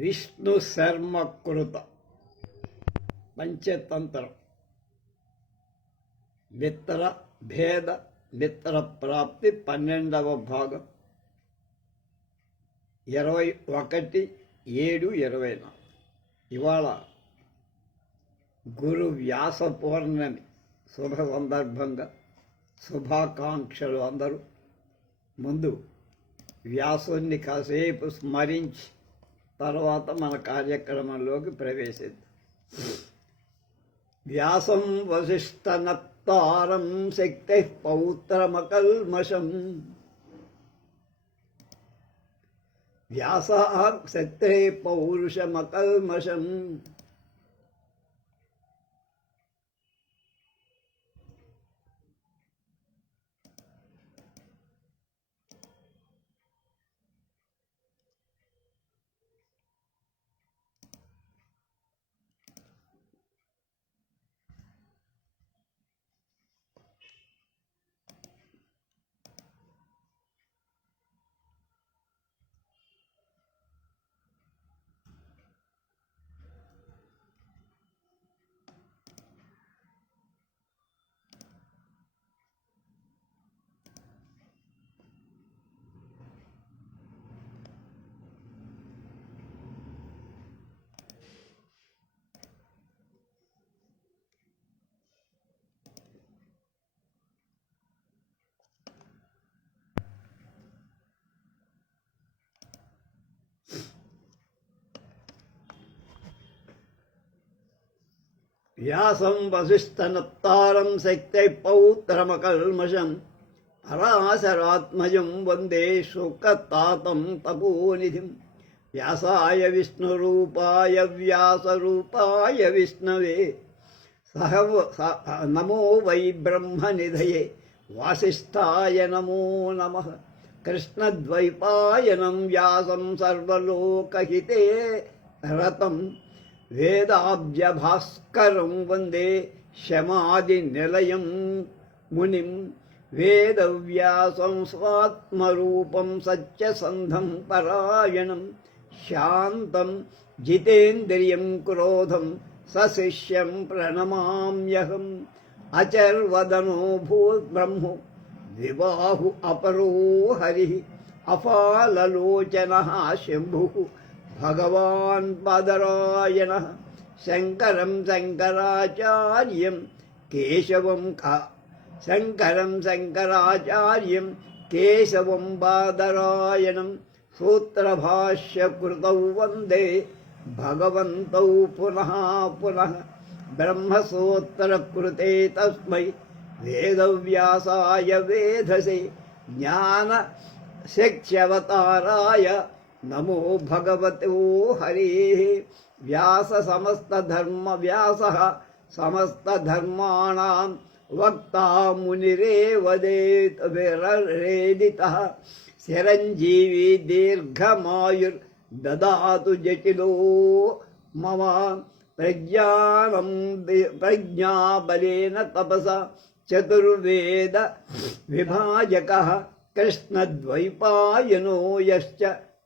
విష్ణు శర్మ కృత పంచతంత్రం మిత్ర భేద మిత్ర ప్రాప్తి 12వ భాగం 21/7/24. ఇవాళ గురు వ్యాస పౌర్ణమి శుభ సందర్భంగా శుభాకాంక్షలు. అందరూ ముందు వ్యాసుని కాసేపు స్మరించి తర్వాత మన కార్యక్రమంలోకి ప్రవేశిద్దాం. వ్యాసం వసిష్ఠనప్తారం శక్తి పౌత్రమకల్మషం. వ్యాస శక్తే పౌరుషమకల్మషం. వ్యాసం వసిష్ఠనప్తారం శక్తై పౌత్రమకల్మషం. పరాశరాత్మజం వందే శుకతాతం తపోనిధిం. వ్యాసాయ విష్ణురూపాయ వ్యాసరూపాయ విష్ణవే నమో వై బ్రహ్మనిధయే వాసిష్ఠాయ నమో నమః. కృష్ణద్వైపాయనం వ్యాసం సర్వలోకహితే రతం వేదాబ్జభాస్కరం వందే శమాదినిలయం మునిం. వేదవ్యాసం స్వాత్మరూపం సత్యసంధం పరాయణం శాంతం జితేంద్రియం క్రోధం సశిష్యం ప్రణమామ్యహం. అచర్వదనో భూబ్రహ్మో ద్విబాహు అపరో హరి. అఫాలలోచనః శంభుః భగవాన్ బాదరాయణ. శంకరం శంకరాచార్యం కేశవం బాదరాయణం. సూత్రభాష్యకృతౌ వందే భగవంతౌ పునః పునః. బ్రహ్మసూత్రకృతే తస్మై వేదవ్యాసాయ వేధసే. జ్ఞానశక్త్యవతారాయ నమో భగవతో హరే. వ్యాస సమస్తధర్మాణం వక్తా మునిరేవదేదితః. చిరంజీవి దీర్ఘమాయుర్దదాతు జటిలో మమ. ప్రజ్ఞాబలేన తపస చతుర్వేద విభాజకః. కృష్ణద్వైపాయనో యశ్చ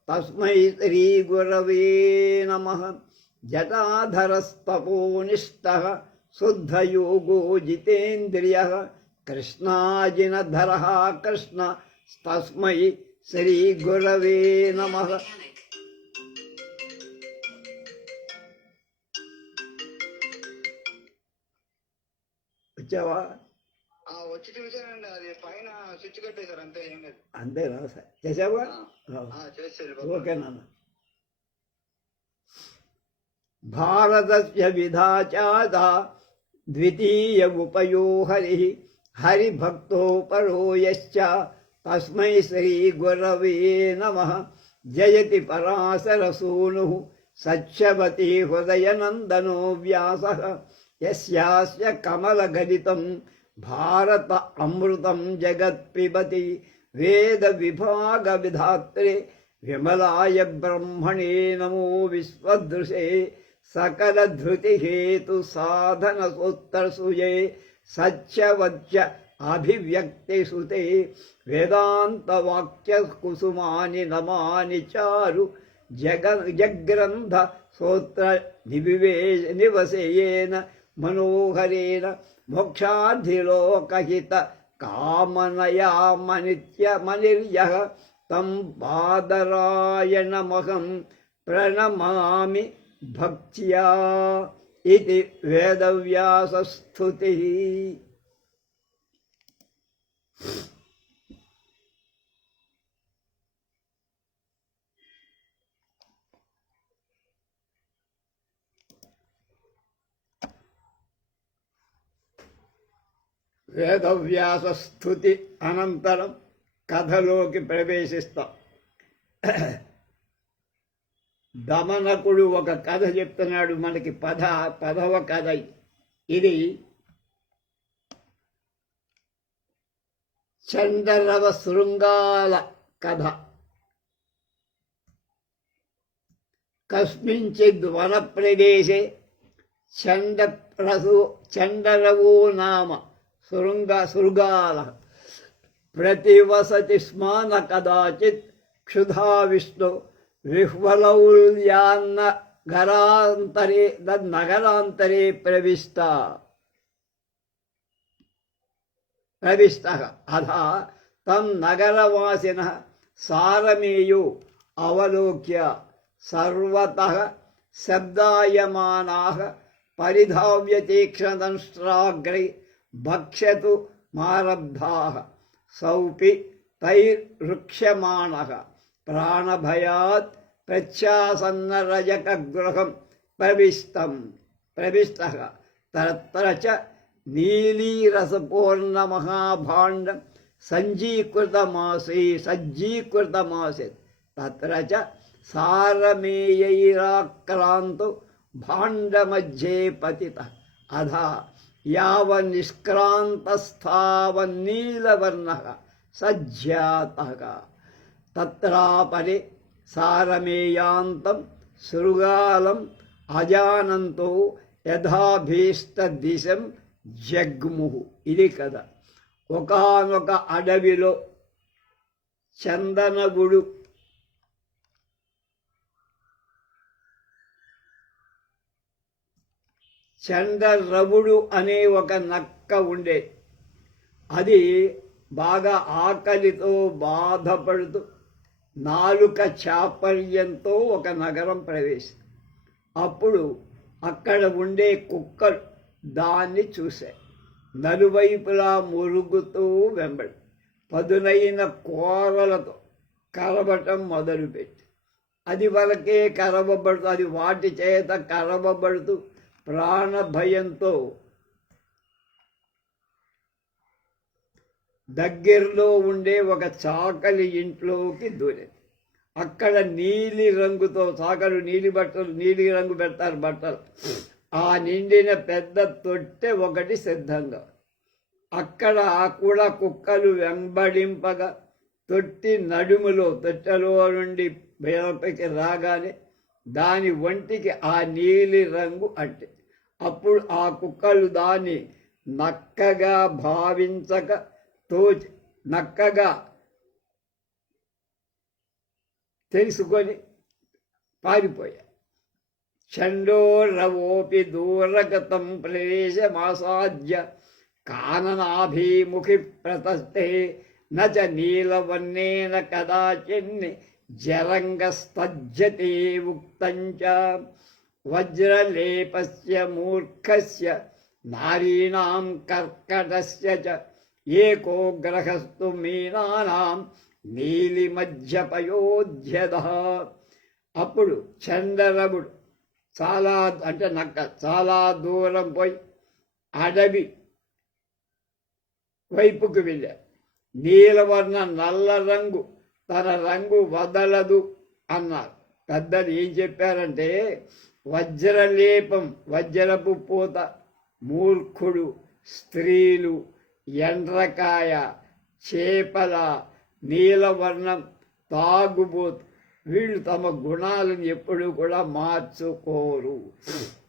తస్మై శ్రీ గురవే నమః. జటాధరస్తపోనిష్టః శుద్ధయోగో జితేంద్రియః. కృష్ణాజినధరః కృష్ణ తస్మై శ్రీ గురవే నమః. వచ్చావా? వచ్చి చూసానండి. అది పైన స్విచ్ కట్టేశారు అంతే, ఏం లేదు. అంతేనా సార్? చేసావా? ఓకే నాన్న. భారతస్య విధాచాదా ద్వితీయ ఉపయో హరి. హరిభక్తో పరో యశ్చ తస్మై శ్రీ గురవే నమః. జయతి పరాశరసూనుః సత్యవతి హృదయనందనో వ్యాసః. యస్యాస్య కమలగలితం భారత అమృతం జగత్ పిబతి. వేద విభాగ విధాత్రే విమలాయ బ్రహ్మణే నమో విశ్వదృశే. సకల ధృతి హేతు సాధన సూత్రసుయే. సత్యవచ్య అభివ్యక్తి సుతే. వేదాంత వాక్య కుసుమాని నమాని చారు. జగ్రంథ స్తోత్ర నివసేయేన మనోహరేణ మోక్షాధిలోకహిత కామనయా మనిర్యః తం బాదరాయణమహం ప్రణమామి భక్త్యా ఇది వేదవ్యాసస్తుతి. వేదవ్యాసస్తుతి అనంతరం కథలోకి ప్రవేశిస్తాం. దమనకుడు ఒక కథ చెప్తున్నాడు మనకి. పదవ కథ ఇది. చండరవ శృంగాల కథ. కస్మించిద్ వనప్రదేశే చండరవో నామ శృగాల ప్రతివసతి స్మాన కదాచిత్ క్షుధా విష్ణు విహ్వలౌల్యాన్నగరాంతరే ప్రవిష్టః అథా తం నగరవాసినః సారమేయో అవలోక్య సర్వతః శబ్దాయమానాః పరిధావ్య తీక్ష్ణదంష్ట్రాగ్రై భక్ష్యతు మారబ్ధాః సౌపి తైర్రుక్ష్యమాణః ప్రాణభయాత్ ప్రత్యాసన్నరజకగృహం ప్రవిష్టః తత్ర చ నీలీరసపూర్ణమహాభాండం సజ్జీకృతమాసీత్ తత్ర చ సారమేయైరాక్రాంతో భాండమధ్యే పతితః అధా యావన్నిష్క్రాంతస్థావన్నీలవర్ణః సజ్జాతః తత్రాపరే సారమేయాంతం శృగాలం అజానంతో యథాభీష్టదిశం జగ్ముః. ఇది కదా. ఒకానొక అడవిలో చండరవుడు అనే ఒక నక్క ఉండే. అది బాగా ఆకలితో బాధపడుతూ నాలుక చాపల్యంతో ఒక నగరం ప్రవేశం. అప్పుడు అక్కడ ఉండే కుక్కలు దాన్ని చూశాయి. నలువైపులా మురుగుతూ వెంబడి పదునైన కోరలతో కరవటం మొదలుపెట్టి అది వరకే కరవబడుతూ అది వాటి చేత కరవబడుతూ ప్రాణభయంతో దగ్గరలో ఉండే ఒక చాకలి ఇంట్లోకి దూరేది. అక్కడ నీలి రంగుతో చాకలు నీలి రంగు పెడతారు బట్టలు. ఆ నిండిన పెద్ద తొట్టె ఒకటి సిద్ధంగా. అక్కడ కూడా కుక్కలు వెంబడింపగా తొట్టెలో నుండి బయటకి రాగానే దాని ఒంటికి ఆ నీలి రంగు అంటే అప్పుడు ఆ కుక్కలు దాన్ని నక్కగా భావించక నక్కగా తెలుసుకొని పారిపోయాయి. చండోరవోపి దూరగతం ప్రవేశమాసాద్య కాననాభిముఖి ప్రతస్థే నచ నీలవర్ణేన కదాచిన్ని జరంగస్తజ్జతే ఉక్తంచ వజ్రలేపస్య మూర్ఖస్య నారీణాం కర్కటస్య చ ఏకో గ్రహస్తు మీనానాం నీలిమధ్యపయోధ్యదః. అప్పుడు చండరవుడు చాలా దూరం పోయి అడవి వైపుకు వెళ్ళారు. నీలవర్ణ నల్ల రంగు తన రంగు వదలదు అన్నారు. పెద్దలు ఏం చెప్పారంటే వజ్రలేపం వజ్రపు పూత, మూర్ఖుడు, స్త్రీలు, ఎండ్రకాయ, చేపల, నీలవర్ణం, తాగుబోతు వీళ్ళు తమ గుణాలను ఎప్పుడూ కూడా మార్చుకోరు.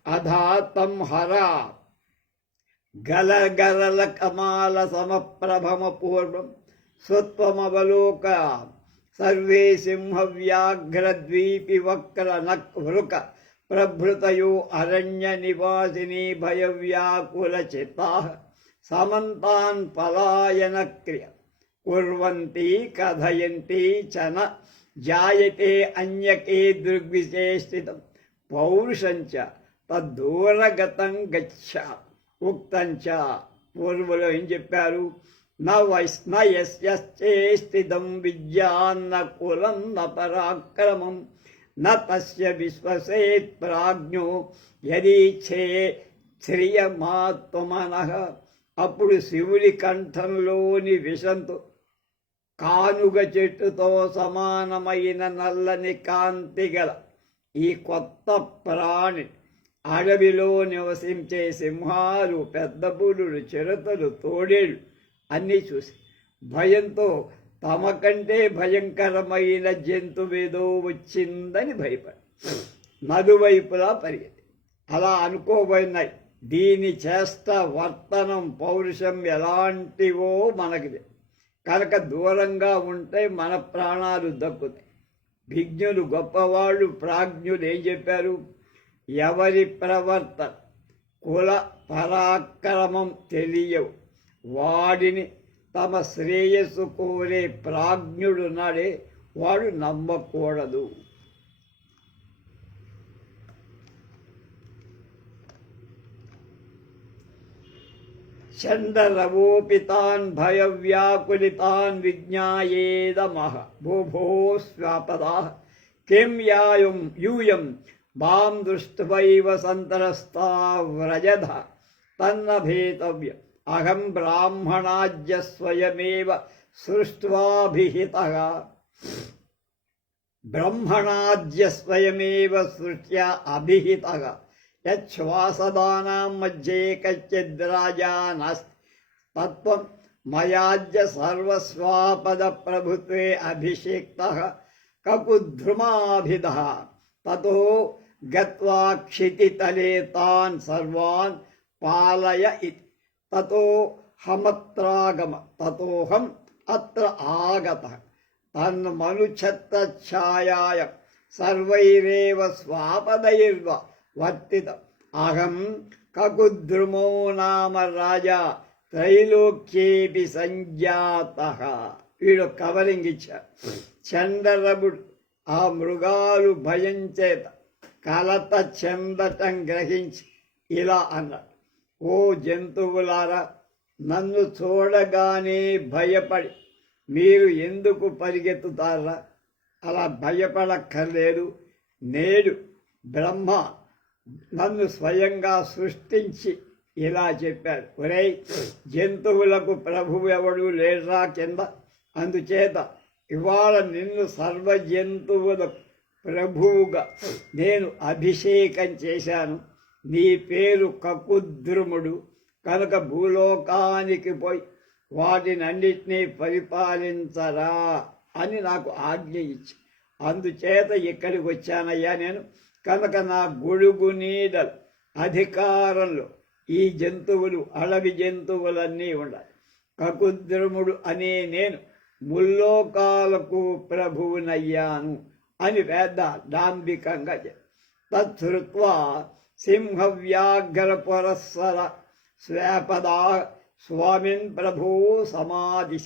అధాతం హర గలగరల కమాల సమప్రభమ పూర్వం స్వత్వమవలోక సర్వే సింహవ్యాఘ్రద్వీపి వక్ర నక్వృక ప్రభృతయో అరణ్య నివాసిని భయవ్యాకుల చిత్తా సమంతాన్ పలాయన క్రియ కుర్వంతి కథయంతి చన జాయతే అన్యకే దృగ్విశేషితం పౌరుషంచ తద్దూరగతం గచ్చ ఉక్తంచ. పూర్వులు ఏం చెప్పారు? నయశ్చేస్థితం విద్యాన్న కులం న పరాక్రమం న తస్య విశ్వసేత్ ప్రాజ్ఞో యదీచ్ఛే శ్రియమాత్మనః. అప్పుడు శివుని కంఠంలోని విషంతో కానుగ చెట్టుతో సమానమైన నల్లని కాంతి గల ఈ కొత్త ప్రాణి అడవిలో నివసించే సింహాలు, పెద్ద పులులు, చిరుతలు, తోడేళ్ళు అన్నీ చూసి భయంతో తమ కంటే భయంకరమైన జంతువేదో వచ్చిందని భయపడి నలువైపులా పరిగెత్తి అలా అనుకోబోయినాయి. దీని చేష్ట, వర్తనం, పౌరుషం ఎలాంటివో మనకి కనుక దూరంగా ఉంటే మన ప్రాణాలు దక్కుతాయి. విజ్ఞులు, గొప్పవాళ్ళు, ప్రాజ్ఞులు ఏం చెప్పారు? ఎవరి ప్రవర్తన, కుల పరాక్రమం తెలియవు వాడిని తమ శ్రేయస్సు కోరే ప్రాజ్ఞుడు నాడే వాడు నమ్మకూడదు. చండరవోపితాన్ భయవ్యాకులితాన్ విజ్ఞాయేదమః భూభోస్వాపదా కిం యూయం మాం దృష్ట్వైవ సంతరస్తా వ్రజధ తన్న భేతవ్యం అహం బ్రాహ్మణాజ్య స్వయమేవ సృష్ట్వాభిహితః. బ్రహ్మణాజ్య స్వయమేవ సృష్ట్యా అభిహితః. యచ్ఛ్వాసదానాం మధ్యే కచ్చిద్రాజా నాస్తి తత్వం మయాజ్య సర్వస్వాపద ప్రభుత్వే అభిషేక్తః కకుద్ధ్రుమాభిదః తతో గత్వా క్షితితలే తాన్ సర్వాన్ పాలయ ఇతి. తతోహం అత్ర ఆగతః తన్మనుఛత్రఛాయాయ సర్వైరేవ స్వాపదైర్వ వర్తిత అహం కకుద్రుమో నామ రాజా త్రైలోక్యేపి సంజాతః. వీడు కవరింగ్ ఇచ్చారు. చండరముడు ఆ మృగాలు భయం చేత కలత చెందటం గ్రహించి ఇలా అన్నాడు: ఓ జంతువులారా, నన్ను చూడగానే భయపడి మీరు ఎందుకు పరిగెత్తుతారా? అలా భయపడక్కర్లేదు. నేడు బ్రహ్మ నన్ను స్వయంగా సృష్టించి ఇలా చెప్పాడు: ఒరేయ్, జంతువులకు ప్రభువు ఎవడు లేడ్రా కింద. అందుచేత ఇవాళ నిన్ను సర్వ జంతువులకు ప్రభువుగా నేను అభిషేకం చేశాను. నీ పేరు కకుద్రుముడు కనుక భూలోకానికి పోయి వాటినన్నిటినీ పరిపాలించరా అని నాకు ఆజ్ఞ ఇచ్చి, అందుచేత ఇక్కడికి వచ్చానయ్యా నేను. కనుక నా గొడుగు నీడలు అధికారంలో ఈ జంతువులు, అడవి జంతువులన్నీ ఉండాలి. కకుద్రుముడు అనే నేను ముల్లోకాలకు ప్రభువునయ్యాను అని వేద డాంబికంగా తత్శ్రుత్వా సింహవ్యాఘ్ర పురస్సర స్వేపదా స్వామిన్ ప్రభో సమాదిశ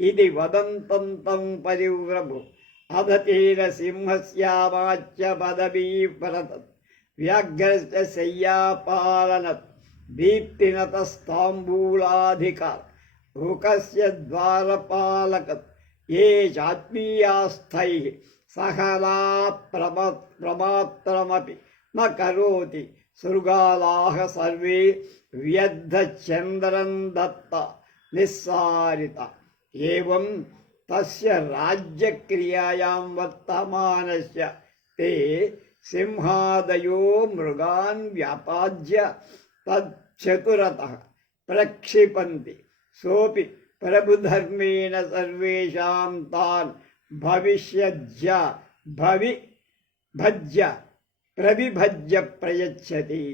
ఇది వదంతం తం పరివ్రభు అధతేన సింహస్యామాచ్య పదవీ పరతత్ వ్యాఘ్రస్య శయ్యాపాలనత్ దీప్తినతస్తాంబూలాధికార రుకస్య ద్వారపాలకత్ ఏ చాత్మీయాస్థై సహలా ప్రమాత్రమపి న కరోతి శృగాలాః సర్వే వ్యర్థచంద్రం దత్త నిస్సారిత. ఏవం తస్య రాజ్యక్రియాయాం వర్తమానస్య తే సింహాదయో మృగాన్ వ్యాపాద్య తచ్చతురతః ప్రక్షిపంతి. సోపి ప్రభుధర్మేణ సర్వేషాం తాన్ ప్రవిభజ్య ప్రయచ్చతి.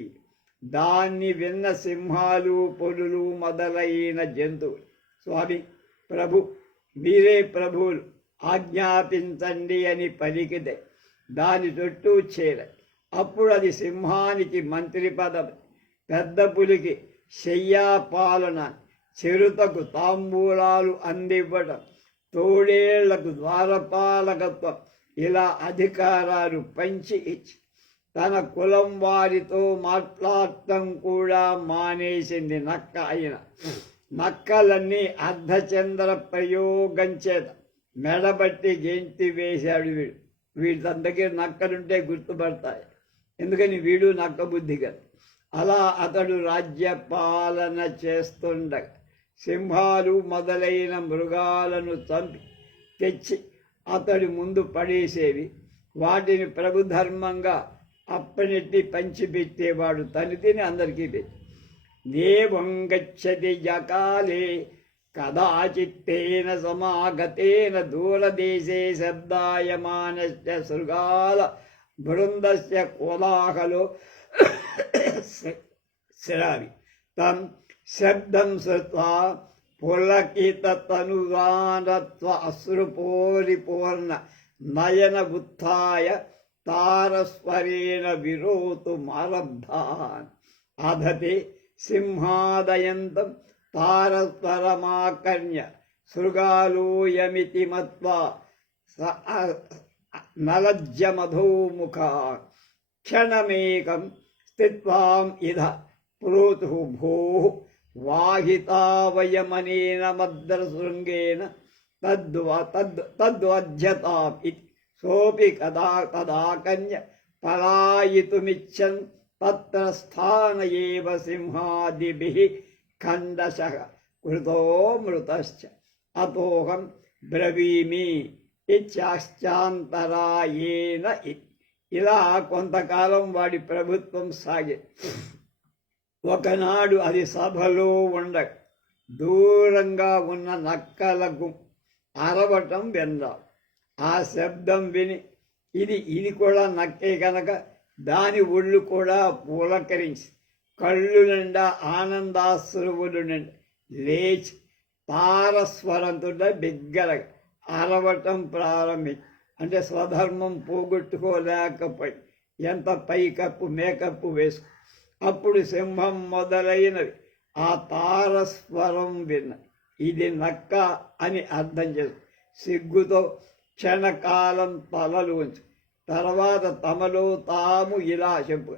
దాన్ని విన్న సింహాలు, పులులు మొదలైన జంతువులు, స్వామి ప్రభు మీరే ప్రభువులు, ఆజ్ఞాపించండి అని పలికితే దాని చుట్టూ చేర. అప్పుడు అది సింహానికి మంత్రి పదవి, పెద్ద పులికి శయ్యాపాలన, చిరుతకు తాంబూలాలు అందివ్వడం, తోడేళ్లకు ద్వారపాలకత్వం, ఇలా అధికారాలు పంచి ఇచ్చి తన కులం వారితో మాట్లాడటం కూడా మానేసింది నక్క అయిన. నక్కలన్నీ అర్ధచంద్ర ప్రయోగం చేత మెడబట్టి గెంతి వేశాడు వీడు. వీడి తన దగ్గర నక్కలుంటే గుర్తుపడతాయి, ఎందుకని వీడు నక్క బుద్ధి కదా. అలా అతడు రాజ్యపాలన చేస్తుండగా సింహాలు మొదలైన మృగాలను చంపి తెచ్చి అతడి ముందు పడేసేవి. వాటిని ప్రభుధర్మంగా అప్పనెట్టి పంచిపెట్టేవాడు, తను తిని అందరికీ పెట్టి. దేవం గచ్చతి జకాలే కదాచిత్తేన సమాగతేన దూరదేశే శబ్దాయమానస్య శృగాల బృందస్య కోలాహలో శ్రావి తం శబ్దం శ్రుత్వా పులకితతనుగానత్వ అశ్రుపూరిపూర్ణ నయన ఉత్థాయ తారస్వరేణ విరోతుమారబ్ధాన్ అధతి సింహాదయంతం తారస్వరమాకర్ణ్య శృగాలోయమితి మత్వా నలజ్జమధోముఖా క్షణమేకం స్థిత్వాం ఇధ ప్రోతు భోః వాహితావయమనేన మద్రశృంగేన తద్వధ్యతాం ఇతి. సోపి తదాకన్య పలాయితుమిచ్చన్ తత్ర స్థాన ఏవ సింహాదిభిః ఖండశః కృతో మృతశ్చ అతోహం బ్రవీమి ఇత్యాశ్చాంతరాయేన ఇతి. ఇలా కొంతకాలం వాడి ప్రభుత్వం సాగే. ఒకనాడు అది సభలో ఉండక దూరంగా ఉన్న నక్కలకు అరవటం విన్నాం. ఆ శబ్దం విని ఇది కూడా నక్కే కనుక దాని ఒళ్ళు కూడా పులకరించి కళ్ళు నిండా ఆనందాశ్రువులు నిండా లేచి తారస్వరంతో బిగ్గరగా అరవటం ప్రారంభించి, అంటే స్వధర్మం పోగొట్టుకోలేకపోయి ఎంత పైకప్పు మేకప్పు వేసుకు. అప్పుడు సింహం మొదలైనవి ఆ తారస్వరం విన్న. ఇది నక్క అని అర్థం చేసు సిగ్గుతో క్షణకాలం తలలు ఉంచు. తర్వాత తమలో తాము ఇలా చెప్పు,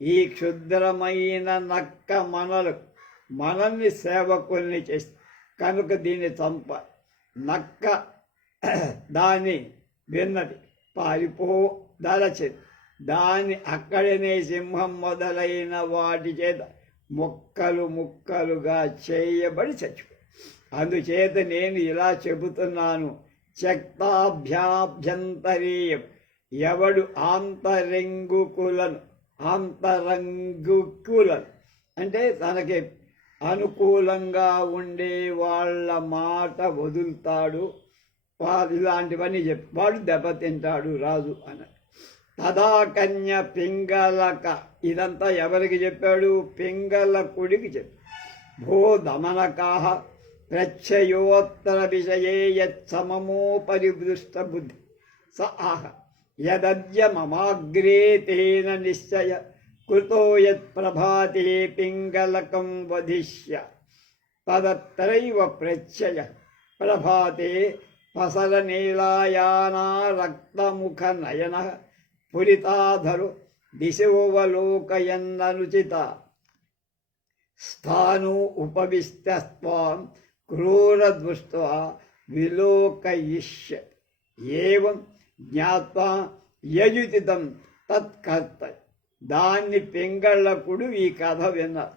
ఈ క్షుద్రమైన నక్క మనల్ని సేవకుల్ని చేసి కనుక దీన్ని చంప. నక్క దాన్ని విన్నది, దలచింది. దాన్ని అక్కడనే సింహం మొదలైన వాటి చేత ముక్కలు ముక్కలుగా చేయబడి చచ్చిపోయి. అందుచేత నేను ఇలా చెబుతున్నాను, త్యక్తాభ్యాభ్యంతరీయం, ఎవడు ఆంతరంగుకులను అంటే తనకి అనుకూలంగా ఉండే వాళ్ళ మాట వదులుతాడు, ఇలాంటివన్నీ వాడు దెబ్బతింటాడు రాజు అన్నాడు. తదాకన్య పింగళక, ఇదంతా ఎవరికి చెప్పాడు? పింగళకుడికి చెప్పాడు. భో దమనకాహ ప్రచ్చయోత్తర విషయే యత్సమమోపరిదృష్ట బుద్ధి స ఆహ యదద్య మమాగ్రే తేన నిశ్చయ కృతో యత్ప్రభాతే పింగళకం వధిష్య తదత్రైవ ప్రచ్చయ ప్రభాతే ఫసలనీలాయానా రక్తముఖనయన పురితాధరు దిశోవలోకయన్ననుచిత స్థాను ఉపవిష్టస్త్వాం క్రూరదృష్ట్వా విలోకయిష్య ఏవం జ్ఞాత్వా యయుతితం తత్కర్త. దాన్ని పింగళకుడు ఈ కథ విన్నారు.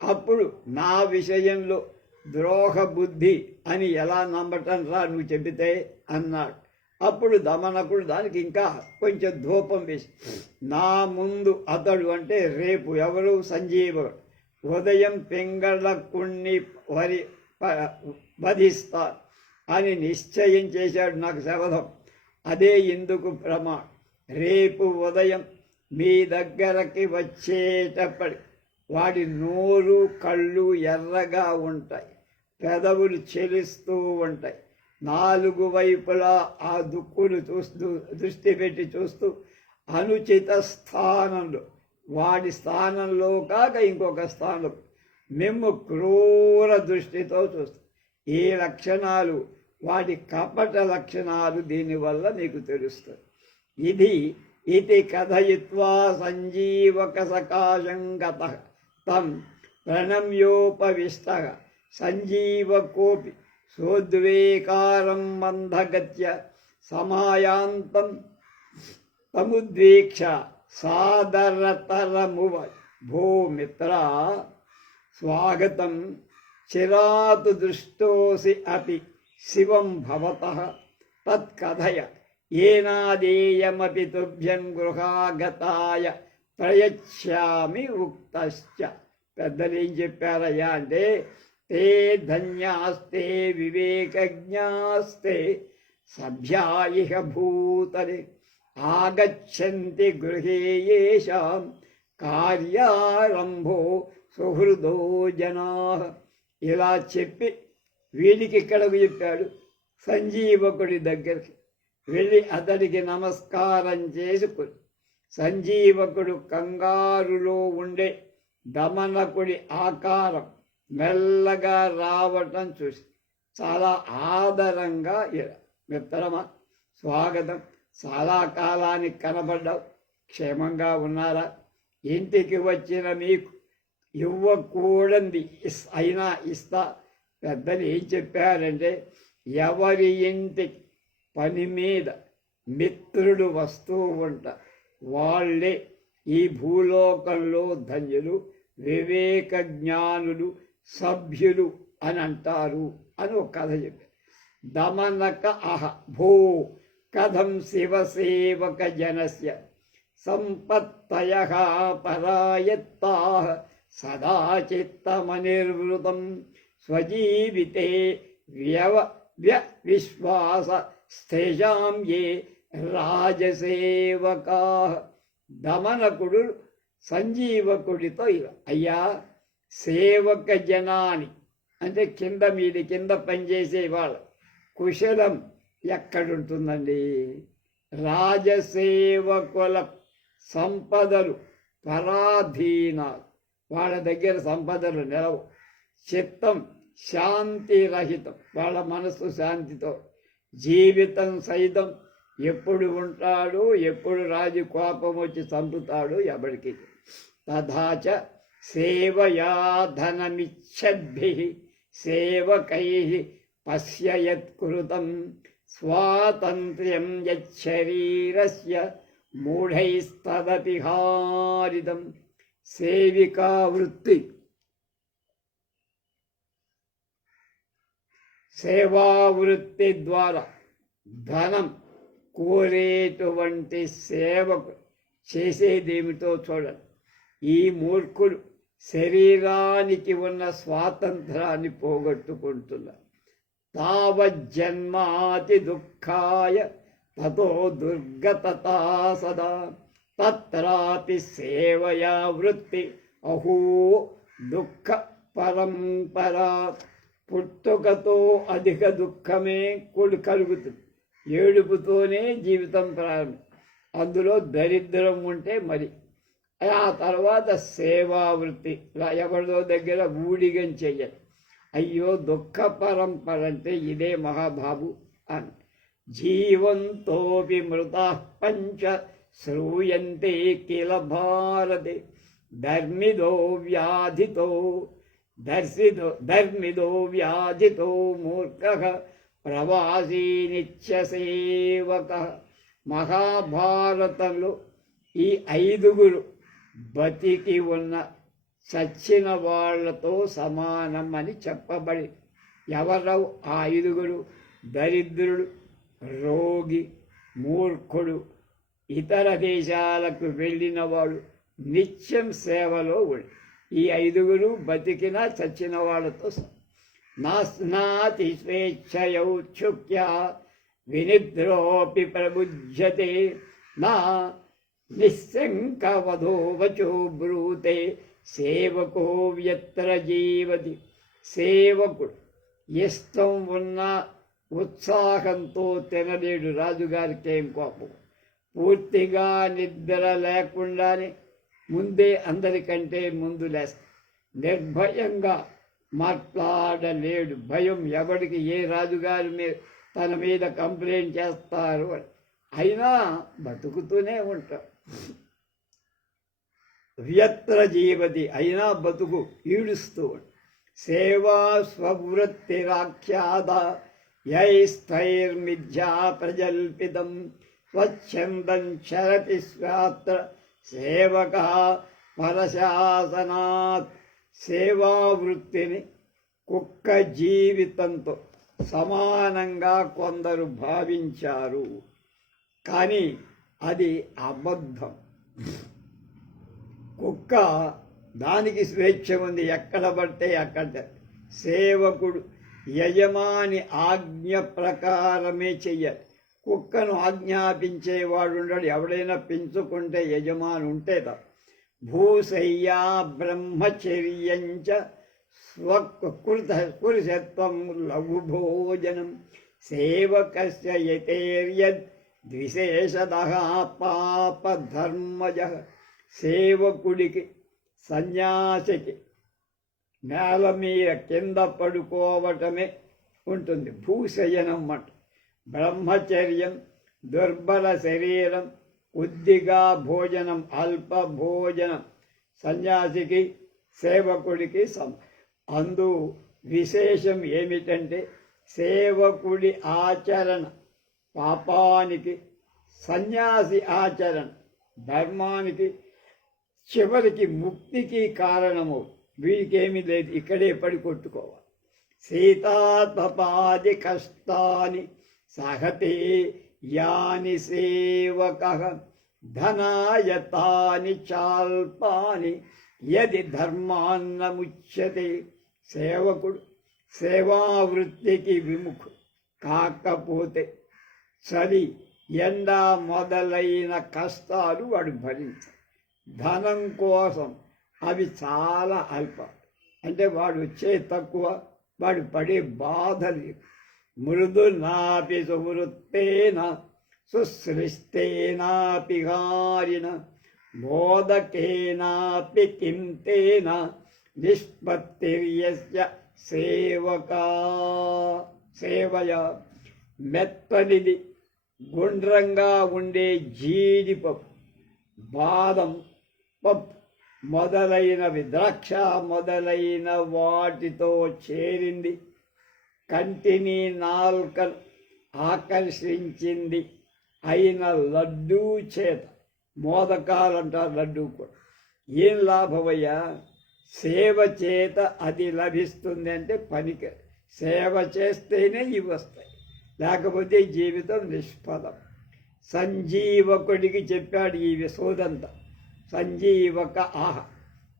అప్పుడు నా విషయంలో ద్రోహ బుద్ధి అని ఎలా నమ్మటం రా నువ్వు చెబితే అన్నాడు. అప్పుడు దమనకుడు దానికి ఇంకా కొంచెం ధూపం వేసి, నా ముందు అతడు అంటే రేపు ఎవరు సంజీవుడు ఉదయం పింగళకుణ్ణి వధిస్తా అని నిశ్చయం చేశాడు. నాకు శపథం, అదే ఇందుకు ప్రమాణం. రేపు ఉదయం మీ దగ్గరకి వచ్చేటప్పటి వాడి నోరు కళ్ళు ఎర్రగా ఉంటాయి, పెదవులు చెలిస్తూ ఉంటాయి, నాలుగు వైపులా ఆ దుక్కును దృష్టి పెట్టి చూస్తూ అనుచిత స్థానంలో, వాడి స్థానంలో కాక ఇంకొక స్థానం మేము క్రూర దృష్టితో చూస్తాం. ఈ లక్షణాలు, వాటి కపట లక్షణాలు దీనివల్ల నీకు తెలుస్తుంది. ఇది కథయిత్వా సంజీవక సకాశం గతః తం ప్రణమ్యోపవిష్టః సంజీవకోపి సోద్వేకారం మందగత్య సమాయాంతం తముద్వీక్ష సాదరతరమువ భో మిత్ర స్వాగతం చిరాతు దృష్టోసి అపి శివం భవతః తత్కథయ ఏనాదేయమపి తుభ్యం గృహాగతాయ ప్రయచ్చామి ఉక్తశ్చ. పెద్దలు ఏం చెప్పారయ్యా అంటే, తే ధన్యాస్తే వివేకజ్ఞాస్తే సభ్యా ఇహ భూతలే ఆగచ్చంతి గృహే యేషాం కార్యారంభో సుహృదో జనా. ఇలా చెప్పి వీడికి ఇక్కడకు చెప్పాడు, సంజీవకుడి దగ్గరికి వెళ్ళి అతడికి నమస్కారం చేసుకుని, సంజీవకుడు కంగారులో ఉండే దమనకుడి ఆకారం మెల్లగా రావటం చూసి చాలా ఆదరంగా, మిత్రమా స్వాగతం, చాలా కాలానికి కనబడ్డావు, క్షేమంగా ఉన్నారా? ఇంటికి వచ్చిన మీకు ఇవ్వకూడంది అయినా ఇస్తా. పెద్దలు ఏం చెప్పారంటే, ఎవరి ఇంటికి పని మీద మిత్రుడు వస్తూ ఉంటారు, వాళ్ళే ఈ భూలోకంలో ధన్యులు, వివేక జ్ఞానులు, సభ్యులు అని అంటారు అని ఒక కథ చెప్పారు. దమనక అహ భూ కథం శివసేవక జనస్య సంపత్తయ పరాయత్తా సదా చిత్తమనిర్వృతం స్వజీవితే విశ్వాస స్థేషాం ఏ రాజసేవకా. దమనకుడు సంజీవకుడితో ఇలా, అయ్యా సేవక జనాని అంటే కింద మీది కింద పనిచేసే వాళ్ళ కుశలం ఎక్కడుంటుందండి? రాజసేవకుల సంపదలు పరాధీనాలు, వాళ్ళ దగ్గర సంపదలు నిలవు. చిత్తం శాంతిరహితం, వాళ్ళ మనస్సు శాంతితో, జీవితం సైతం ఎప్పుడు ఉంటాడు, ఎప్పుడు రాజు కోపం వచ్చి చంపుతాడు ఎవరికి. తథాచ సేవయా ధనమిచ్చద్భిః సేవకైః పశ్యయత్కృతం స్వాతంత్ర్యం యచ్చరీరస్య మూఢైస్తదపి హారితం. సేవికా వృత్తి, సేవావృత్తి ద్వారా ధనం కోరేటువంటి సేవకు చేసేదేమిటో చూడండి. ఈ మూర్ఖులు శరీరానికి ఉన్న స్వాతంత్రాన్ని పోగొట్టుకుంటున్నారు. తావజ్జన్మాతి దుఃఖాయ తతో దుర్గతతా సదా తత్రాపి సేవయా వృత్తి అహో దుఃఖ పరంపరా. పుట్టుకతో అధిక దుఃఖమే కలుగుతుంది, ఏడుపుతోనే జీవితం ప్రారంభం, అందులో దరిద్రం ఉంటే మరి. ఆ తర్వాత సేవావృత్తి, ఎవరిదో దగ్గర ఊడిగం చెయ్యాలి. అయ్యో దుఃఖ పరంపర అంటే ఇదే మహాబాబు అని. జీవంతోపి మృతా పంచ శ్రూయంతే కిల భారతే ధర్మిదో వ్యాధితో మూర్ఖః ప్రవాసీ నిత్యసేవక. మహాభారతంలో ఈ ఐదుగురు బతికి ఉన్న చచ్చిన వాళ్లతో సమానం అని చెప్పబడి, ఎవరవు ఆ ఐదుగురు? దరిద్రుడు, రోగి, మూర్ఖుడు, ఇతర దేశాలకు వెళ్ళినవాడు, నిత్యం సేవలో ఉండి. ఈ ఐదుగురు బతికిన చచ్చిన వాళ్ళతో నాస్నాతి స్వేచ్ఛయౌత్సుక్య వినిద్రోపి ప్రబుధ్యతే నా నిస్సంకవధో వచో బ్రూతే సేవకో వ్యత్ర జీవతి. సేవకుడు ఇష్టం ఉన్నా ఉత్సాహంతో తినలేడు. రాజుగారికి ఏం కోపం. పూర్తిగా నిద్ర లేకుండానే ముందే అందరికంటే ముందు లేస్తాడు. నిర్భయంగా మాట్లాడలేడు. భయం ఎవడికి, ఏ రాజుగారి మీద తన మీద కంప్లైంట్ చేస్తారు అని. అయినా బతుకుతూనే ఉంటాడు. వ్యత్ర జీవతి, అయినా బతుకు ఈడుస్తూ ఉంటాడు. సేవా స్వవృత్తిరాఖ్యాత యైస్థైర్మిథ్యా ప్రజల్పితం స్వచ్ఛందం చరతి స్వాత్ర సేవక పరశాసనాత్. సేవావృత్తిని కుక్క జీవితంతో సమానంగా కొందరు భావించారు, కానీ అది అబద్ధం. కుక్క దానికి స్వేచ్ఛ ఉంది, ఎక్కడ పడితే అక్కడ. సేవకుడు యజమాని ఆజ్ఞ ప్రకారమే చెయ్యాలి. కుక్కను ఆజ్ఞాపించేవాడు ఉండడు. ఎవడైనా పెంచుకుంటే యజమాని ఉంటే తప్ప. భూశయ్యా బ్రహ్మచర్యంచ స్వకృతత్వం లఘుభోజనం సేవకస్య యతేర్యద్ ద్విశేషదః పాపధర్మజ. సేవకుడికి, సన్యాసికి నేల మీద కింద పడుకోవటమే ఉంటుంది. భూశయనం అంట. బ్రహ్మచర్యం దుర్బల శరీరం, కొద్దిగా భోజనం, అల్ప భోజనం సన్యాసికి సేవకుడికి అందు విశేషం ఏమిటంటే సేవకుడి ఆచరణ పాపానికి, సన్యాసి ఆచరణ ధర్మానికి, చివరికి ముక్తికి కారణము. వీడికేమీ లేదు, ఇక్కడే పడి కొట్టుకోవాలి. సీతాతపాది కష్టాని సహతే యాని సేవక ధనాయతాని చాల్పాని యది ధర్మాన్నముచ్యతే. సేవకుడు సేవావృత్తికి విముఖుడు కాకపోతే చలి, ఎండ మొదలైన కష్టాలు వాడు భరించాలి. ధనం కోసం అవి చాలా అల్పం. అంటే వాడు వచ్చే తక్కువ, వాడు పడే బాధలు. మృదునాపి సువృత్తేన సుసృష్టేనాపి హారిణ బోధకేనాపి కింతేన నిష్పత్తిర్యస్య సేవకా. సేవయ మెత్తనిది గుండ్రంగా ఉండే జీడిపప్పు, బాదం పప్పు మొదలైనవి, ద్రాక్ష మొదలైన వాటితో చేరింది. కంటిని నాల్కను ఆకర్షించింది అయిన లడ్డూ చేత, మోదకాలంటారు లడ్డూ కూడా. ఏం లాభమయ్యా? సేవ చేత అది లభిస్తుంది అంటే పనికి సేవ చేస్తేనే ఇవి వస్తాయి, లేకపోతే జీవితం నిష్ఫలం. సంజీవకుడికి చెప్పాడు ఈ విశోదంతా. సంజీవక ఆహ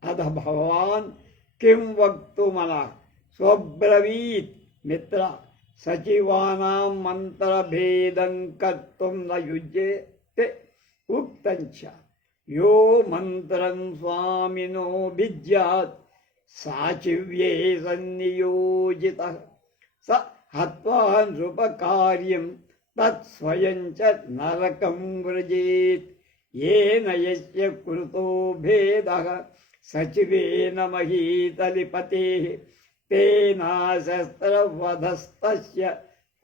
అధ భవాన్ కిం వక్తుమనః స్వబ్రవీత్ మిత్ర సచివానాం మంత్రభేదం కర్తుం న యుజ్యతే ఉక్తంచ యో మంత్రం స్వామినో విద్యాత్ సాచివ్యే సన్నియోజితః స హత్వా నృపకార్యం తత్ స్వయం చ నరకం వ్రజేత్. ఏన యస్య కృతో భేదః సచివేన మహీతలిపతేః తేనా శస్త్రవధస్తస్య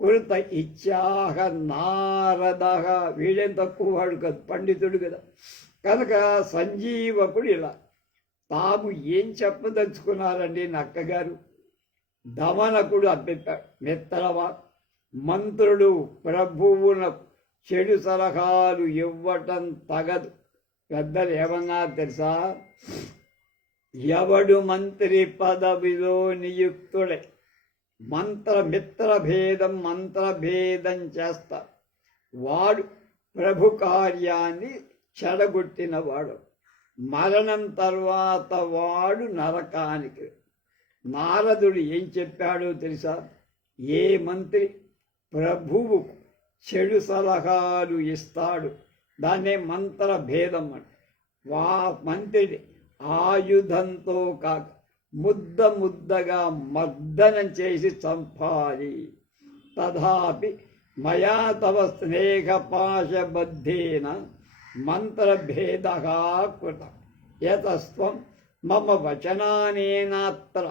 కృత ఇచ్చాహ నారదః. వీడేం తక్కువ వాడు కదా, పండితుడు కదా. కనుక సంజీవకుడు ఇలా తాము ఏం చెప్పదలుచుకున్నారండి నక్కగారు? దమనకుడు అబ్బెప్పాడు. మిత్రవా, మంత్రుడు ప్రభువునకు చెడు సలహాలు ఇవ్వటం తగదు. పెద్దలు ఏమన్నా తెలుసా? ఎవడు మంత్రి పదవిలో నియుక్తుడే మంత్రభేదం చేస్తారు, వాడు ప్రభు కార్యాన్ని చెడగొట్టినవాడు. మరణం తర్వాత వాడు నరకానికి. నారదుడు ఏం చెప్పాడో తెలుసా? ఏ మంత్రి ప్రభువుకు చెడు సలహాలు ఇస్తాడు దాన్నే మంత్రభేదం అంట. మంత్రిని ఆయుధంతో కాక ముద్దగా మర్దనం చేసి చంపాలి. తథాపి మయా తవ స్నేహపాశబద్ధేన మంత్రభేదః కృతః యతస్త్వం మమ వచనానేనాత్ర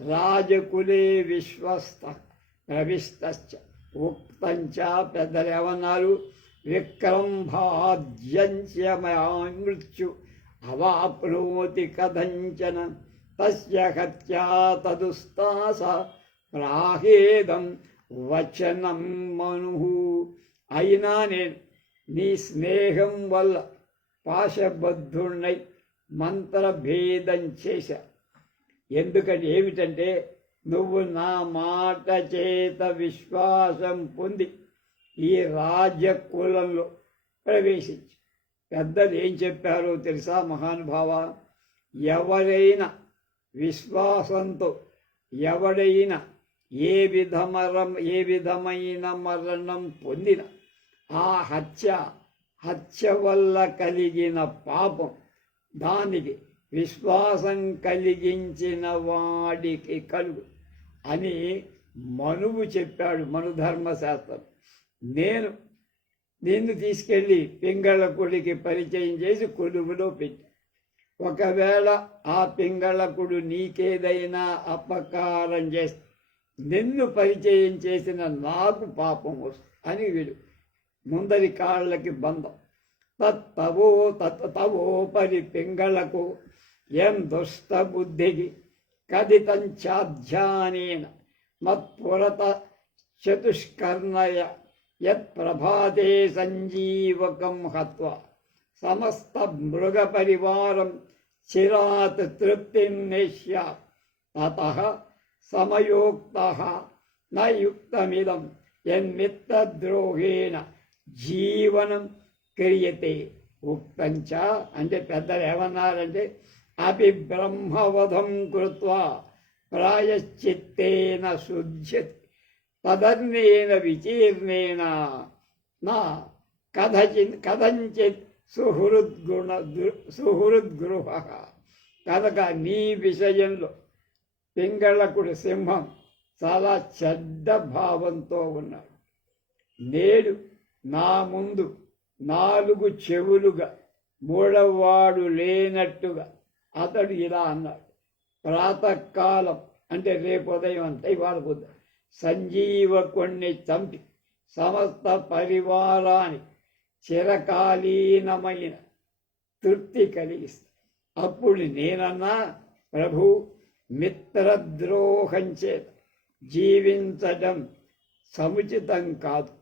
రాజకులే విశ్వస్తః ప్రవిష్టశ్చ ఉక్తంచ. పెద్దలు ఏమన్నారు? విక్రంభాద్యంచ మయా మృత్యు అవాప్నోతి కథంచన తస్య హత్యా తదుస్తాస ప్రాహేదం వచనం మనుః. అయినా నేను నీ స్నేహం వల్ల పాశబద్ధుణ్ణై మంత్రభేదం చేశా. ఎందుకంటే ఏమిటంటే నువ్వు నా మాట చేత విశ్వాసం పొంది ఈ రాజకులంలో ప్రవేశించి. పెద్దలు ఏం చెప్పారో తెలుసా మహానుభావ? ఎవరైనా విశ్వాసంతో ఎవడైనా ఏ విధమైన మరణం పొందిన ఆ హత్య వల్ల కలిగిన పాపం దానికి విశ్వాసం కలిగించిన వాడికి కలుగు అని మనువు చెప్పాడు. మనుధర్మశాస్త్రం. నేను నిన్ను తీసుకెళ్ళి పింగళకుడికి పరిచయం చేసి కొలువులో పెట్టి, ఒకవేళ ఆ పింగళకుడు నీకేదైనా అపకారం చేస్తే నిన్ను పరిచయం చేసిన నాకు పాపం వస్తుంది అని వీడు ముందరి కాళ్ళకి బంధం. తవోపరి పింగళకు ఎం దుష్ట బుద్ధికి కథితంచాధ్యానేన మత్పురత చతుష్కర్ణయ యత్ప్రభాతే సంజీవకం హత్వా సమస్త మృగ పరివారం చిరాత్ తృప్తిం నేష్యాత్ తతః సమయోక్తః న యుక్తమిదం యన్మిత్రద్రోహేణ జీవనం క్రియతే. ఉక్తంచ అంటే పెద్దలు ఏమన్నారంటే అపి బ్రహ్మవధం కృత్వా ప్రాయశ్చిత్తేన శుధ్యతి తదన్నేన విచీర్ణేన నా కథంచిత్ సుహృద్గృహ. కనుక నీ విషయంలో పింగళకుడు సింహం చాలా చెడ్డ భావంతో ఉన్నాడు. నేడు నా ముందు 4 చెవులుగా మూడవవాడు లేనట్టుగా అతడు ఇలా అన్నాడు. ప్రాతకాలం అంటే రేపు ఉదయం అంతా ఇవాళ పొద్దు సంజీవకుణ్ణి చంపి సమస్త పరివారాన్ని చిరకాలీనమైన తృప్తి కలిగిస్తా. అప్పుడు నేనన్నా, ప్రభు, మిత్రద్రోహం చేత జీవించడం సముచితం కాదు.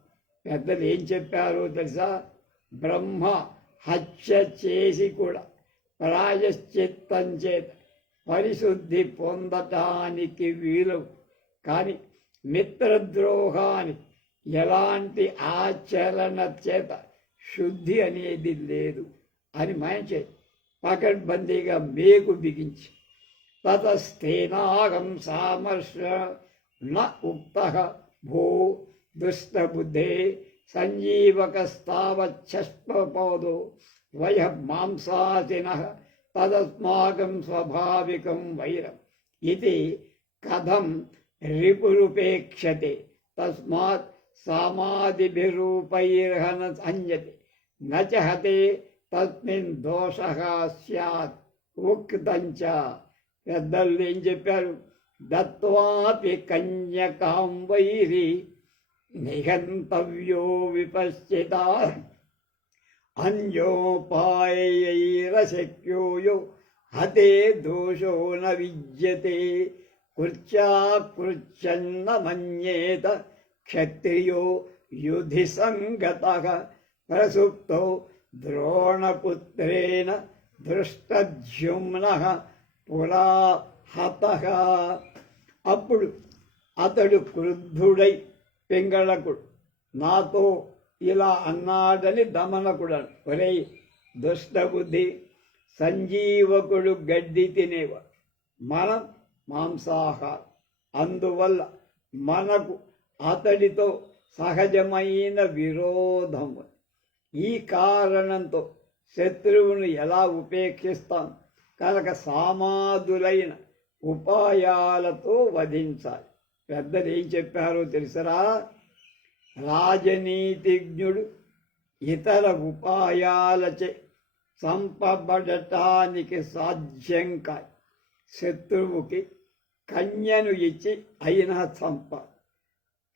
పెద్దలు ఏం చెప్పారో తెలుసా? బ్రహ్మ హత్య చేసి కూడా ప్రాయశ్చిత్తం చేత పరిశుద్ధి పొందటానికి వీలు, కానీ మిత్రద్రోహానికి ఎలాంటి ఆచరణ చేత శుద్ధి అనేది లేదు అని మంచి పకడ్బందీగా మేకు బిగించి తతస్థేనాగం సామర్ష న ఉక్త భూ దుష్టబుద్ధే సంజీవకస్తావచ్చస్పపోదో వయ మాంసాసిన తదస్మాకం స్వాభావికం వైరం ఇది కథం రిపురుపేక్షతే తస్మాత్ సామాదిభిరూపైర్హన సంజతే నచ హతే తస్మిన్ దోషః స్యాత్ ఉక్తంచ. పెద్దలు ఏం చెప్పారు? దత్వాపి కన్యకాం వైరి నిహంతవ్యో విపశ్చిత అన్యోపాయైరశక్యోయో హతే దోషో న విద్యతే కృత్యాకృత్యన్న మన్యేత క్షత్రియో యుధి సంగతః ప్రసుప్తో ద్రోణపుత్రేణ దృష్టద్యుమ్నః పురా హతః. అప్పుడు అతడు క్రుద్ధుడై పింగళకుడు నాతో ఇలా అన్నాడని దమనకుడు, ఒరేయ్ దుష్టబుద్ధి, సంజీవకుడు గడ్డి తినేవాడు, మనం మాంసాహారం, అందువల్ల మనకు అతడితో సహజమైన విరోధం. ఈ కారణంతో శత్రువును ఎలా ఉపేక్షిస్తాం? కనుక సామాదులైన ఉపాయాలతో వధించాలి. పెద్దలు ఏం చెప్పారో తెలుసరా? రాజనీతిజ్ఞుడు ఇతర ఉపాయాలచే చంపబడటానికి సాధ్యంగా శత్రువుకి కన్యను ఇచ్చి అయినా చంపాలి.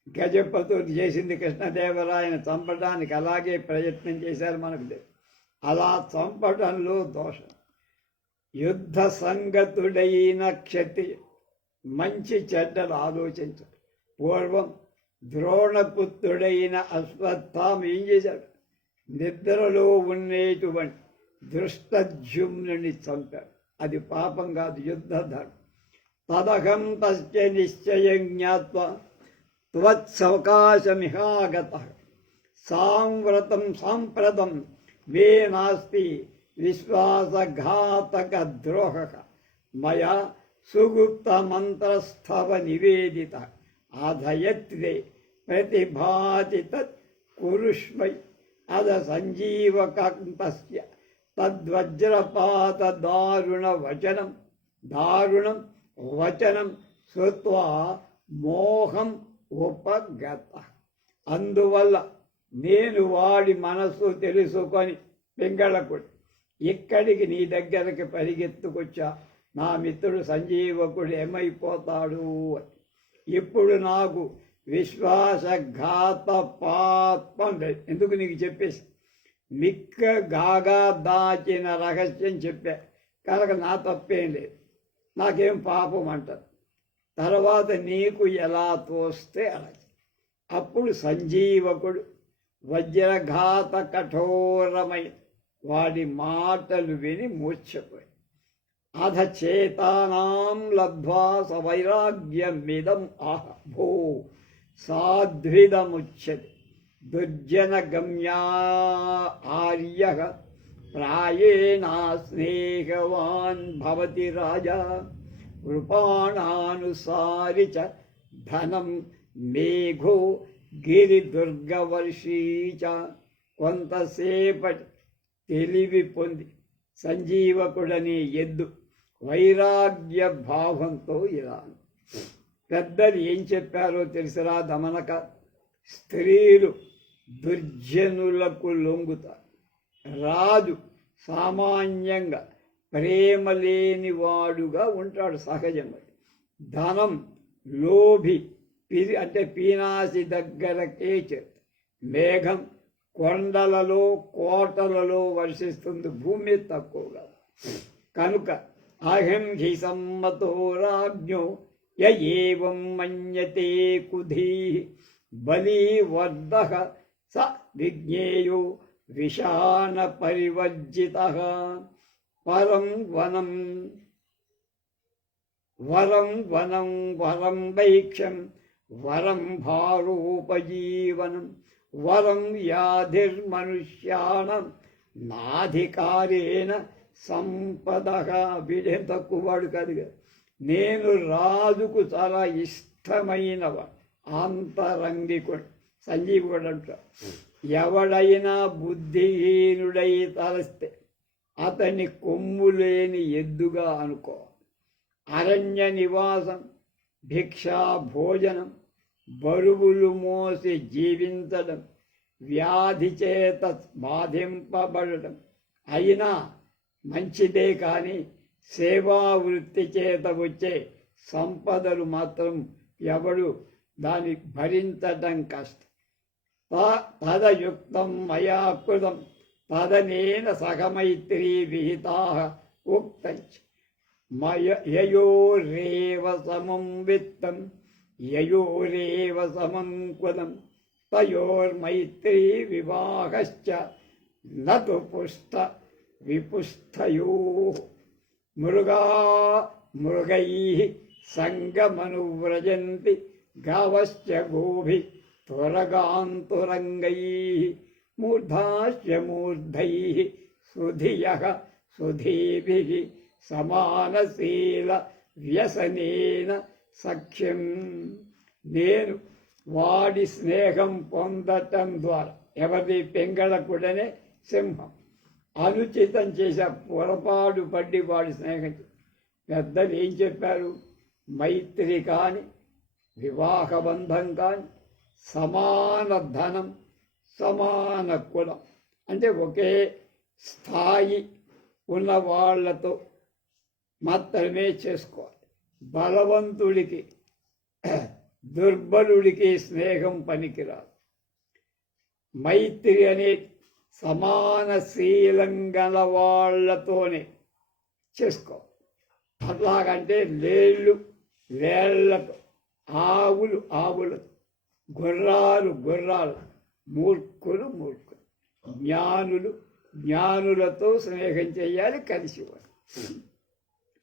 గజపతుడు చేసింది కృష్ణదేవరాయను చంపడానికి అలాగే ప్రయత్నం చేశారు మనకు తెలుసు. అలా చంపడంలో దోషం. యుద్ధ సంగతుడైన క్షత్రియ మంచి చెడ్డలు ఆలోచించాడు. పూర్వం ద్రోణపుత్రుడైన అశ్వత్థామ ఏం చేశాడు? నిద్రలో ఉండేటువంటి దృష్టద్యుమ్నుని చంపాడు. అది పాపం కాదు, యుద్ధ ధర్మం. తదహం తస్య నిశ్చయం జ్ఞాత్వా త్వత్సవకాశమిహాగత సాంవ్రతం సాంప్రదం మే నాస్తి విశ్వాసఘాతక ద్రోహ మయా సుగుప్త మంత్రస్థవ నివేదిత అధయత్రే ప్రతిభాతి తత్ కురుష్మై అద సంజీవకాంతస్య తద్వజ్రపాత దారుణం వచనం శ్రుత్వా మోహం ఉపగత. అందువల్ల నేను వాడి మనస్సు తెలుసుకొని పింగళకుడు ఇక్కడికి నీ దగ్గరికి పరిగెత్తుకొచ్చా. నా మిత్రుడు సంజీవకుడు ఏమైపోతాడు అని. ఇప్పుడు నాకు విశ్వాసఘాత పాత్మం లేదు. ఎందుకు నీకు చెప్పేసి మిక్క గాగా దాచిన రహస్యం చెప్పా కనుక నా తప్పేం లేదు, నాకేం పాపం అంటారు. తర్వాత నీకు ఎలా తోస్తే అలా. అప్పుడు సంజీవకుడు వజ్రఘాత కఠోరమైన వాడి మాటలు విని మూర్ఛపోయి అధ చేతానాం లబ్ధ్వా సవైరాగ్యమిదం ఆహ భో సాధ్విదముచ్యతే దుర్జనగమ్యా ఆర్య ప్రాయేణా స్నేహవాన్ భవతి రాజా కృపాణానుసారి చ ధనం మేఘో గిరిదుర్గవర్షీ చ. కొంతసేపటి తెలివి పొంది సంజీవకుడని ఎద్దు వైరాగ్య భావంతో ఇలా పెద్దలు ఏం చెప్పారో తెలుసురా దమనక, స్త్రీలు దుర్జనులకు లొంగుతారు. రాజు సామాన్యంగా ప్రేమ లేని వాడుగా ఉంటాడు సహజంగా. ధనం లోభి అంటే పీనాసి దగ్గరకే చేరు. మేఘం కొండలలో కోటలలో వర్షిస్తుంది, భూమి తక్కువగా. కనుక అహం హి సమ్మతో రాజ్ఞో యేవం మన్యతే కుధీ బలీవర్ధ స విజ్ఞేయో విషాన పరివర్జిత. వరం వరం వైక్షం వరం భారోపజీవనం వరం వ్యాధిర్మనుష్యాణం నాధికారేణ సంపద. వీడేం తక్కువవాడు కాదుగా. నేను రాజుకు చాలా ఇష్టమైనవాడు, ఆంతరంగికుడు. సంజీవుడు అంట. ఎవడైనా బుద్ధిహీనుడై తలస్తే అతన్ని కొమ్ము లేని ఎద్దుగా అనుకో. అరణ్య నివాసం, భిక్షా భోజనం, బరువులు మోసి జీవించడం, వ్యాధి చేత బాధింపబడటం అయినా మంచిదే, కానీ సేవావృత్తి చేత వచ్చే సంపదలు మాత్రం ఎవడు దాన్ని భరించడం కష్టం. తదయుక్తం మయా కృతం తదనేన సహమైత్రీ విహితా ఉక్తంచ యయోరేవ సమం విత్తం యయోరేవ సమం కులం తయోర్మైత్రీ వివాహశ్చ నతు పుష్ట విపుష్టయోః. మృగైః సంగమనువ్రజంతి గావశ్చ గోభిః త్వరగాంతురంగైః మూర్ధాశ్చ మూర్ధైః సుధియః సుధీభిః సమానశీల వ్యసనేన సఖ్యం. నేను వాడి స్నేహం పొందటం ద్వారా, ఎవరి పింగళకుడనే సింహం అనుచితం చేసే పొరపాటు పడి వాడి స్నేహం. పెద్దలు ఏం చెప్పారు? మైత్రి కానీ, వివాహ బంధం కానీ, సమాన ధనం, సమాన కులం, అంటే ఒకే స్థాయి ఉన్న వాళ్ళతో మాత్రమే చేసుకోవాలి. బలవంతుడికి దుర్బలుడికి స్నేహం పనికిరాదు. మైత్రి అనే సమాన శీలం గల వాళ్ళతోనే చేసుకో. అట్లాగంటే లేళ్ళు లేళ్లతో, ఆవులు ఆవులతో, గుర్రాలు గుర్రాలు, మూర్ఖులు మూర్ఖులు, జ్ఞానులు జ్ఞానులతో స్నేహం చేయాలి, కలిసి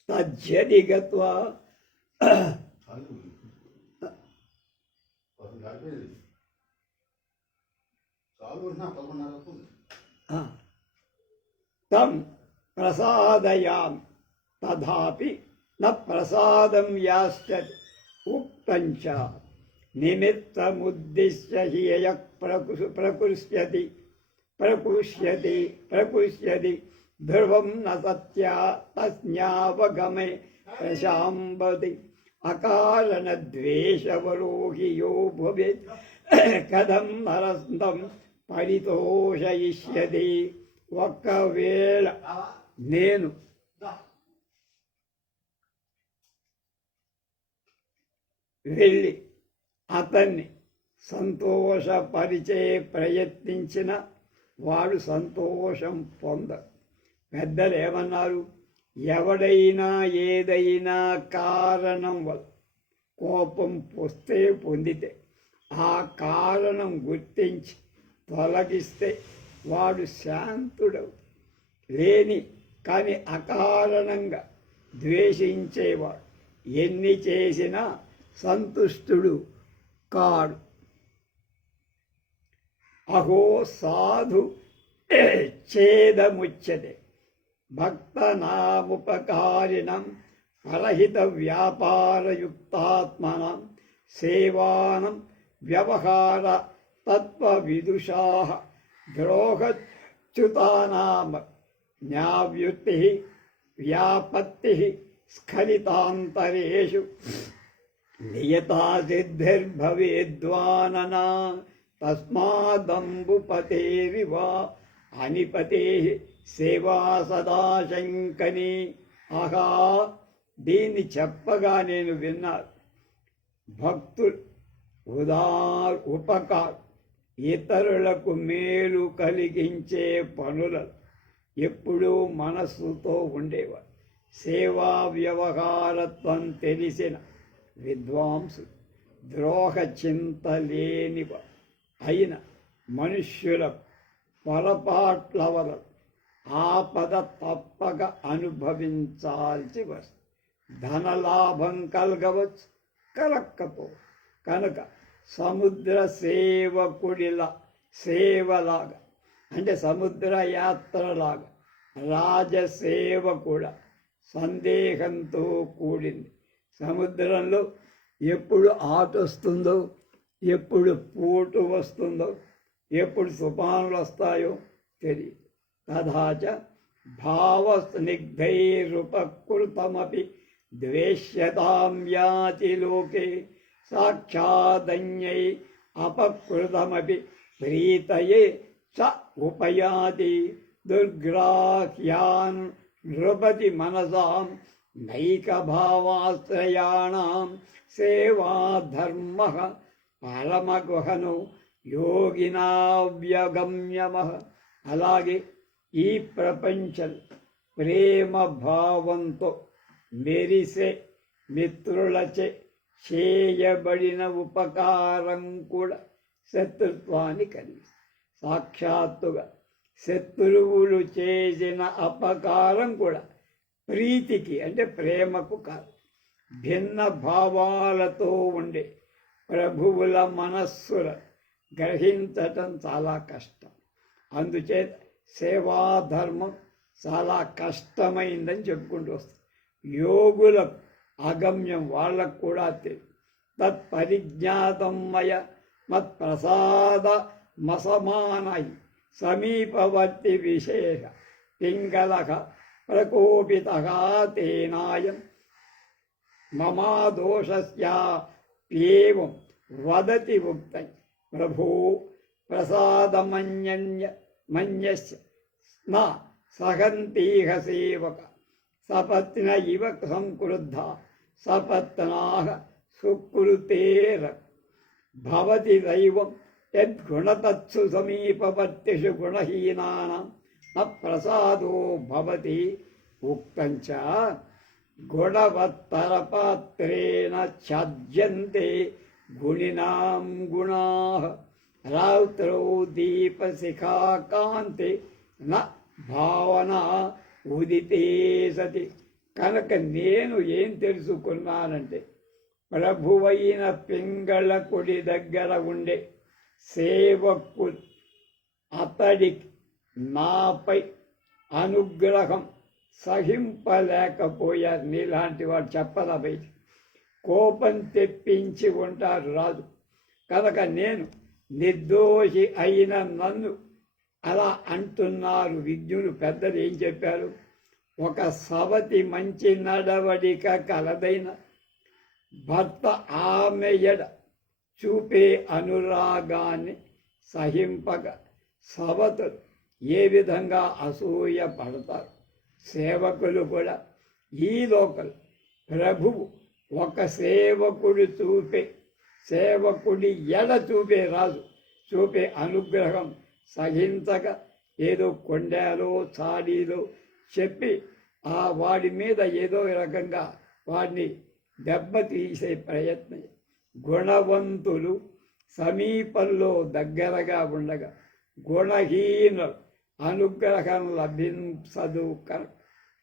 తజ్జనిగత్వా తం ప్రసాదయామి తథాపి న ప్రసాదం యాస్యతి ఉక్తంచ నిమిత్తముద్దిశ్య హి యః ప్రకుష్యతి ధ్రువం న సత్యా తస్యావగమే ప్రశాంబతి అకారణద్వేషవరో హి యో భవేత్ కథం నరస్తం పరితోషయిష్యతి. ఒక్కవేళ నేను వెళ్ళి అతన్ని సంతోషపరిచే ప్రయత్నించిన వాడు సంతోషం పొందడు. పెద్దలు ఏమన్నారు? ఎవడైనా ఏదైనా కారణం వల్ల కోపం పొందితే ఆ కారణం గుర్తించి తొలగిస్తే వాడు శాంతుడవు. లేని కానీ అకారణంగా ద్వేషించేవాడు ఎన్ని చేసినా సంతుష్టుడు కాడు. అహో సాధు ఛేదముచ్యతే భక్తనాముపకారిణం పరహిత వ్యాపారయుక్తాత్మనం సేవానం వ్యవహార తత్వవిదుషాః ద్రోహచ్యుతానాం న్యావ్యుక్తిః వ్యాపత్తిః స్ఖలితాంతరేషు నియతా సిద్ధిర్భవేద్వాననా తస్మాదంబుపతేరివ అనిపతేః సేవా సదా శంకని. ఆహా, దీన్ని చెప్పగా నేను విన్నాను. భక్తులు ఉపకారం, ఇతరులకు మేలు కలిగించే పనులను ఎప్పుడూ మనస్సుతో ఉండేవారు. సేవా వ్యవహారత్వం తెలిసిన విద్వాంసులు, ద్రోహ చింత లేనివారు అయిన మనుష్యులకు పొరపాట్ల వలన ఆపద తప్పక అనుభవించాల్సి వస్తుంది. ధనలాభం కలగవచ్చు, కలక్కపోవచ్చు. కనుక సముద్ర సేవలాగా అంటే సముద్ర యాత్రలాగా రాజసేవ కూడా సందేహంతో కూడింది. సముద్రంలో ఎప్పుడు ఆటు వస్తుందో, ఎప్పుడు పోటు వస్తుందో, ఎప్పుడు తుఫానులు వస్తాయో తెలియదు. తథాచ భావస్నిగ్ధైరుపకృతమపి ద్వేష్యతాం యాతి లోకే సాక్షాదన్యై అపకృతమపి ప్రీతయే స ఉపయాతి. దుర్గ్రాహ్యాన్ నృపతి మనసాం నైకభావాశ్రయాణం సేవాధర్మః పరమగుహను యోగినావ్యగమ్యమః. అలాగే ఈ ప్రపంచం ప్రేమ భావంతో మెరిసే మిత్రులచే చేయబడిన ఉపకారం కూడా శత్రుత్వాన్ని కలిగిస్తుంది. సాక్షాత్తుగా శత్రువులు చేసిన అపకారం కూడా ప్రీతికి అంటే ప్రేమకు కాదు. భిన్న భావాలతో ఉండే ప్రభువుల మనస్సుల గ్రహించటం చాలా కష్టం. అందుచేత సేవాధర్మం చాలా కష్టమైందని చెప్పుకుంటూ వస్తుంది. యోగులకు అగమ్యం, వాళ్ళకు కూడా తెలియదు. తత్పరిజ్ఞాతం మయ మత్ప్రసాద మసమానై సమీపవర్తి విశేష పింగళః ప్రకోపితః తేనాయం మమాదోషస్యాప్యేవం వదతి ఉక్తై ప్రభో మన్యస్య నా సహంతీహ సేవక సపత్న ఇవ సంక్రుద్ధ సపత్నాః సుకృతేర భవతి దైవం యద్గుణతత్సు సమీపవర్తిషు గుణహీనానాం న ప్రసాదో భవతి ఉక్తంచ గుణవత్తరపాత్రేణ ఛాద్యంతే గుణినాం గుణాః రాత్రౌ దీపశిఖాకాంతే న భావన ఉదితే సతి. కనుక నేను ఏం తెలుసుకున్నానంటే ప్రభువైన పింగళకుడి దగ్గర ఉండే సేవకు అతడికి నాపై అనుగ్రహం సహింపలేకపోయారు. నీలాంటి వాడు చెప్పదా బయట కోపం తెప్పించి ఉంటారు రాజు. కనుక నేను నిర్దోషి అయిన నన్ను అలా అంటున్నారు విజ్ఞులు పెద్దలు. ఏం చెప్పారు? ఒక సవతి మంచి నడవడిక కలదైన భర్త ఆమె ఎడ చూపే అనురాగాన్ని సహింపక సవతులు ఏ విధంగా అసూయ పడతారు. సేవకులు కూడా ఈ లోకలు ప్రభువు ఒక సేవకుడి ఎడ చూపే రాజు చూపే అనుగ్రహం సహించక ఏదో కొండాలో చాడీలో చెప్పి ఆ వాడి మీద ఏదో రకంగా వాడిని దెబ్బతీసే ప్రయత్నం. గుణవంతులు సమీపంలో దగ్గరగా ఉండగా గుణహీనులు అనుగ్రహం లభించదు కనుక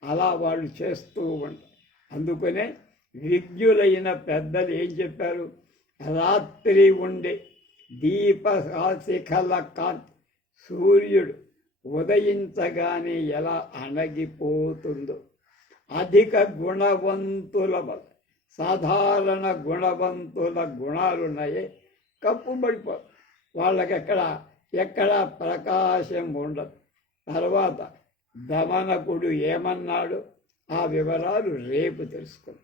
అలా వాళ్ళు చేస్తూ ఉంటారు. అందుకనే విజ్ఞులైన పెద్దలు ఏం చెప్పారు? రాత్రి ఉండే దీపశిఖల కాంతి సూర్యుడు ఉదయించగానే ఎలా అణగిపోతుందో అధిక గుణవంతుల సాధారణ గుణవంతుల గుణాలున్నాయే కప్పుబడిపోదు. వాళ్ళకి ఎక్కడ ప్రకాశం ఉండదు. తర్వాత దమనకుడు ఏమన్నాడు ఆ వివరాలు రేపు తెలుసుకుందాం.